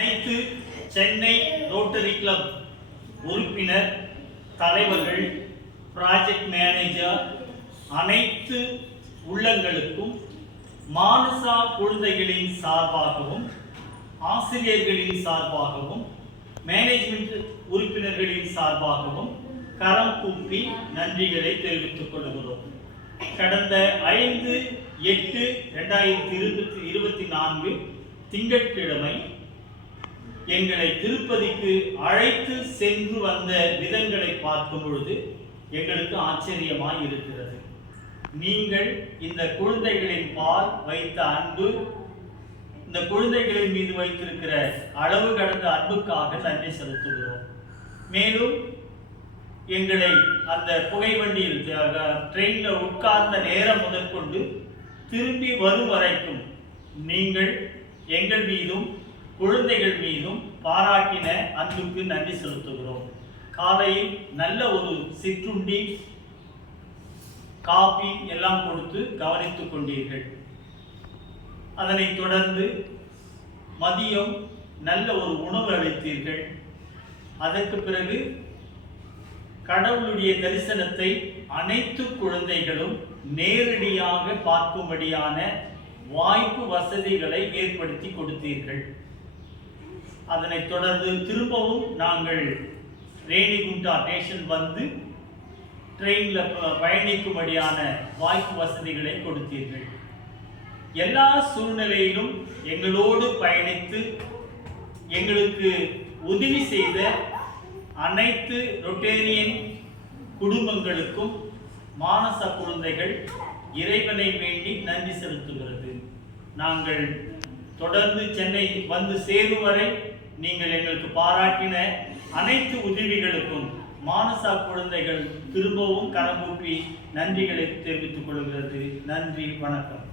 அனைத்து Chennai rotary club உறுப்பினர் தலைவர்கள், ப்ராஜெக்ட் மேனேஜர், அனைத்து உள்ளங்களுக்கும் மானசா குழந்தைகளின் சார்பாகவும், ஆசிரியர்களின் சார்பாகவும், மேனேஜ்மெண்ட் உறுப்பினர்களின் சார்பாகவும் கரம் கூப்பி நன்றிகளை தெரிவித்துக் கொள்கிறோம். கடந்த 5/8/2024 திங்கட்கிழமை எங்களை திருப்பதிக்கு அழைத்து சென்று வந்த விதங்களை பார்க்கும் பொழுது எங்களுக்கு ஆச்சரியமாய் இருக்கிறது. நீங்கள் இந்த குழந்தைகளின் பால் வைத்த அன்பு, இந்த குழந்தைகளின் மீது வைத்திருக்கிற அளவு கடந்த அன்புக்காக நன்றி செலுத்துகிறோம். மேலும் எங்களை அந்த புகைவண்டியில் ட்ரெயின்ல உட்கார்ந்த நேரம் முதற்கொண்டு திரும்பி வரும் வரைக்கும் நீங்கள் எங்கள் மீதும் குழந்தைகள் மீதும் பாராட்டின அன்புக்கு நன்றி செலுத்துகிறோம். காலையில் நல்ல ஒரு சிற்றுண்டி, காபி எல்லாம் கொடுத்து கவனித்துக் கொண்டீர்கள். அதனைத் தொடர்ந்து மதியம் நல்ல ஒரு உணவு அளித்தீர்கள். அதற்கு பிறகு கடவுளுடைய தரிசனத்தை அனைத்து குழந்தைகளும் நேரடியாக பார்க்கும்படியான வாய்ப்பு வசதிகளை ஏற்படுத்தி கொடுத்தீர்கள். அதனைத் தொடர்ந்து திரும்பவும் நாங்கள் ரேணிகுண்டா ஸ்டேஷன் வந்து ட்ரெயின்ல பயணிக்கும்படியான வாய்ப்பு வசதிகளை கொடுத்தீர்கள். எல்லா சூழ்நிலையிலும் எங்களோடு பயணித்து எங்களுக்கு உதவி செய்த அனைத்து ரொட்டேரியன் குடும்பங்களுக்கும் மானச குழந்தைகள் இறைவனை வேண்டி நன்றி செலுத்துகிறது. நாங்கள் தொடர்ந்து சென்னை வந்து சேரும் வரை நீங்கள் எங்களுக்கு பாராட்டின அனைத்து உதவிகளுக்கும் மானசா குழந்தைகள் திரும்பவும் கரங்கூப்பி நன்றிகளை தெரிவித்துக் கொள்கிறது. நன்றி, வணக்கம்.